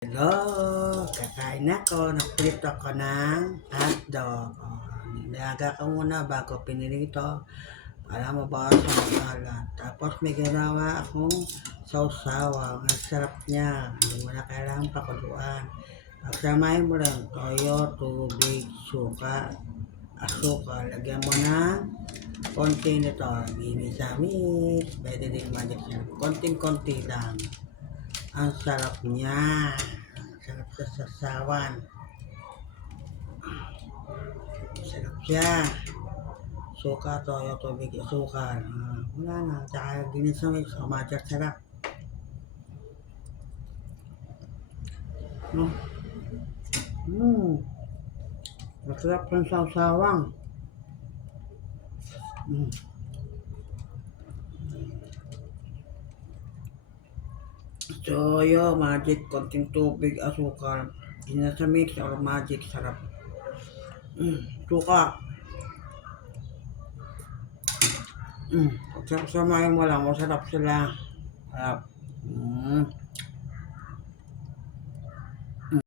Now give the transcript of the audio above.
Hello, kakain ako. Nagprito ako ng hotdog. Nilaga ko muna bago pinirito para mabawas ang kalat. Tapos may ginawa akong sausawa. Ang sarap niya. Hindi mo na kailangan pakuluan. Pagsamahin mo lang toyo, tubig, suka, asukal. Lagyan mo ng konti nito. Ginis-amis. Pwede din magic syrup. Konting-konti lang. Ang sarap niya. Sarap sa sasawan. Sarap siya. Suka, toyo, tubig, asukal. Wala na. Tsaka ginisawin sa magic sarap. No? Masarap ng sawsawang. Toyo, magic, konting tubig, asukal. Ginasamix or magic sarap. Suka. Pagsamahin mo lang, masarap sila. Sarap.